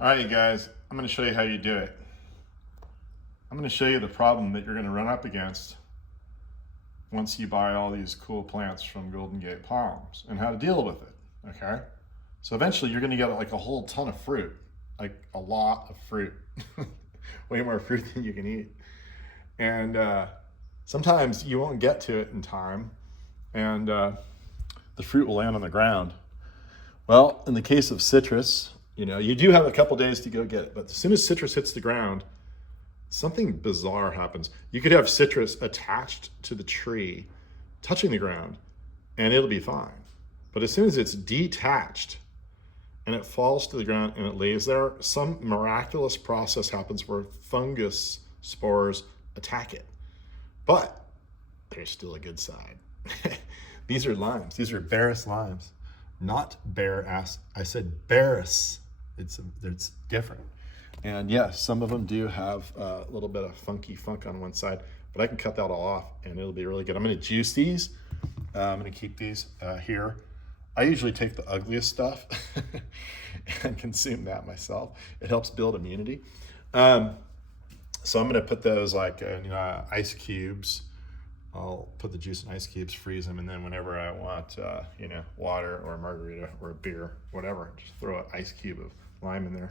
All right, you guys, I'm going to show you how you do it. I'm going to show you the problem that you're going to run up against once you buy all these cool plants from Golden Gate Palms and how to deal with it, okay? So eventually you're going to get like a whole ton of fruit, like a lot of fruit, way more fruit than you can eat. And sometimes you won't get to it in time and the fruit will land on the ground. Well, in the case of citrus, you do have a couple days to go get it, but as soon as citrus hits the ground, something bizarre happens. You could have citrus attached to the tree, touching the ground, and it'll be fine. But as soon as it's detached and it falls to the ground and it lays there, some miraculous process happens where fungus spores attack it. But there's still a good side. These are limes. These are Baris limes, not Baris. I said Baris. It's different. And yes, some of them do have a little bit of funky funk on one side, but I can cut that all off and it'll be really good. I'm going to juice these. I'm going to keep these here. I usually take the ugliest stuff and consume that myself. It helps build immunity. So I'm going to put those like ice cubes. I'll put the juice in ice cubes, freeze them, and then whenever I want, water or a margarita or a beer, whatever, just throw an ice cube of lime in there.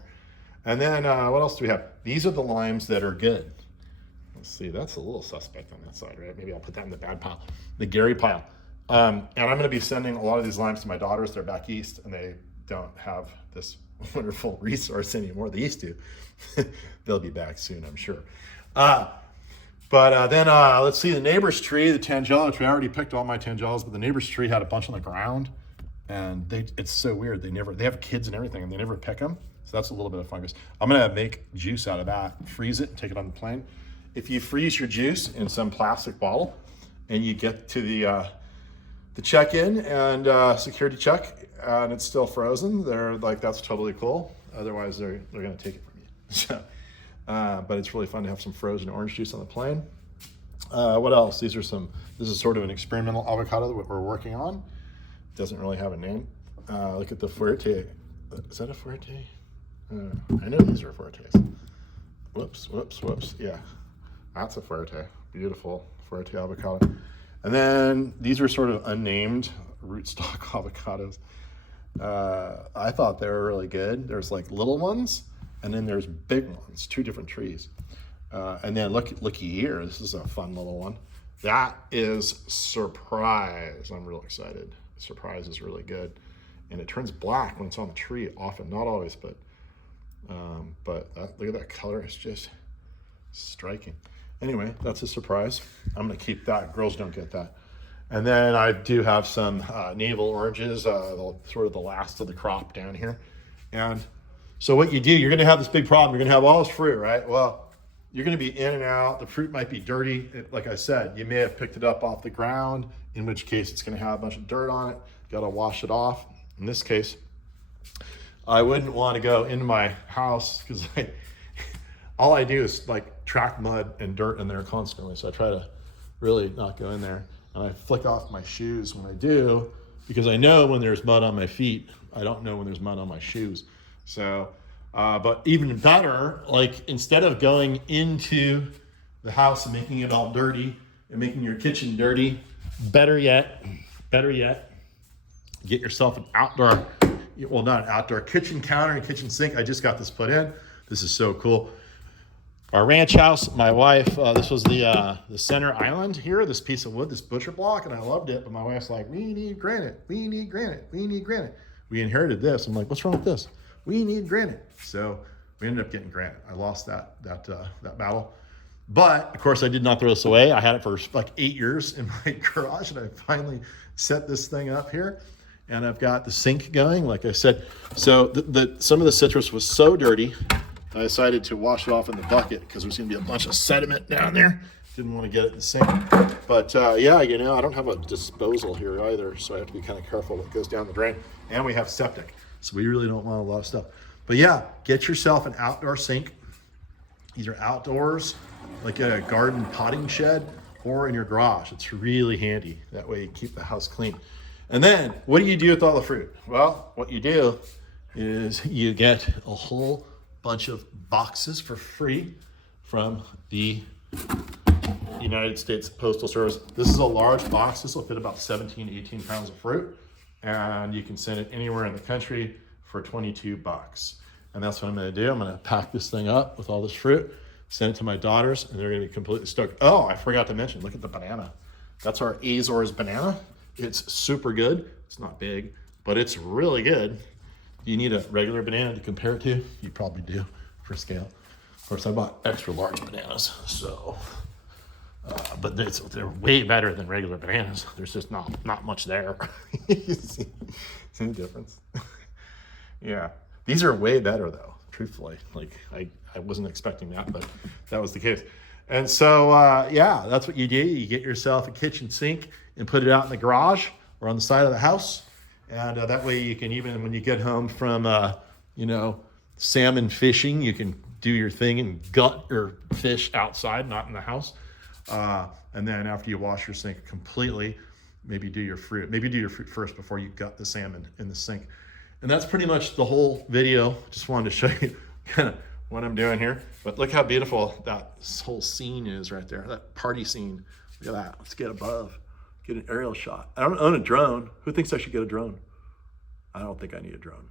And then what else do we have? These are the limes that are good. Let's see, that's a little suspect on that side, right? Maybe I'll put that in the bad pile, the Gary pile. And I'm going to be sending a lot of these limes to my daughters. They're back east, and they don't have this wonderful resource anymore. They used to. They'll be back soon, I'm sure. But then let's see, the neighbor's tree, the tangella tree. I already picked all my tangellas, but the neighbor's tree had a bunch on the ground, and it's so weird. They have kids and everything, and they never pick them. So that's a little bit of fungus. I'm gonna make juice out of that, freeze it, and take it on the plane. If you freeze your juice in some plastic bottle, and you get to the check-in and security check, and it's still frozen, they're like, that's totally cool. Otherwise, they're gonna take it from you. So. But it's really fun to have some frozen orange juice on the plane. What else? This is sort of an experimental avocado that we're working on. Doesn't really have a name. Look at the Fuerte. Is that a Fuerte? I know these are Fuertes. Whoops. Yeah, that's a Fuerte. Beautiful Fuerte avocado. And then these are sort of unnamed rootstock avocados. I thought they were really good. There's like little ones, and then there's big ones, two different trees. And then looky here, this is a fun little one. That is Surprise. I'm real excited. Surprise is really good. And it turns black when it's on the tree often, not always, but look at that color, it's just striking. Anyway, that's a Surprise. I'm gonna keep that, girls don't get that. And then I do have some navel oranges, sort of the last of the crop down here. And so what you do, you're gonna have this big problem. You're gonna have all this fruit, right? Well, you're gonna be in and out. The fruit might be dirty. Like I said, you may have picked it up off the ground, in which case it's gonna have a bunch of dirt on it. You gotta wash it off. In this case, I wouldn't wanna go into my house because all I do is like track mud and dirt in there constantly. So I try to really not go in there. And I flick off my shoes when I do, because I know when there's mud on my feet. I don't know when there's mud on my shoes. So, but even better, like instead of going into the house and making it all dirty and making your kitchen dirty, better yet, get yourself an outdoor, well, not an outdoor, kitchen counter and kitchen sink. I just got this put in. This is so cool. Our ranch house, my wife, this was the center island here, this piece of wood, this butcher block, and I loved it, but my wife's like, we need granite. We inherited this. I'm like, what's wrong with this? We need granite. So we ended up getting granite. I lost that battle. But of course I did not throw this away. I had it for like 8 years in my garage, and I finally set this thing up here. And I've got the sink going, like I said. So some of the citrus was so dirty, I decided to wash it off in the bucket because there's gonna be a bunch of sediment down there. Didn't want to get it in the sink. But yeah, I don't have a disposal here either, so I have to be kind of careful what goes down the drain. And we have septic, so we really don't want a lot of stuff. But yeah, get yourself an outdoor sink, either outdoors, like a garden potting shed, or in your garage. It's really handy. That way you keep the house clean. And then, what do you do with all the fruit? Well, what you do is you get a whole bunch of boxes for free from the United States Postal Service. This is a large box. This will fit about 17, 18 pounds of fruit. And you can send it anywhere in the country for 22 bucks. And that's what I'm gonna do. I'm gonna pack this thing up with all this fruit, send it to my daughters, and they're gonna be completely stoked. Oh, I forgot to mention, look at the banana. That's our Azores banana. It's super good. It's not big, but it's really good. You need a regular banana to compare it to? You probably do for scale. Of course, I bought extra large bananas, so. But they're way better than regular bananas. There's just not much there. See the difference? Yeah, these are way better though, truthfully. Like I wasn't expecting that, but that was the case. And so, yeah, that's what you do. You get yourself a kitchen sink and put it out in the garage or on the side of the house. And that way you can, even when you get home from, you know, salmon fishing, you can do your thing and gut your fish outside, not in the house. And then after you wash your sink completely, maybe do your fruit. Maybe do your fruit first before you gut the salmon in the sink. And that's pretty much the whole video. Just wanted to show you kind of what I'm doing here. But look how beautiful that whole scene is right there. That party scene. Look at that. Let's get above. Get an aerial shot. I don't own a drone. Who thinks I should get a drone? I don't think I need a drone.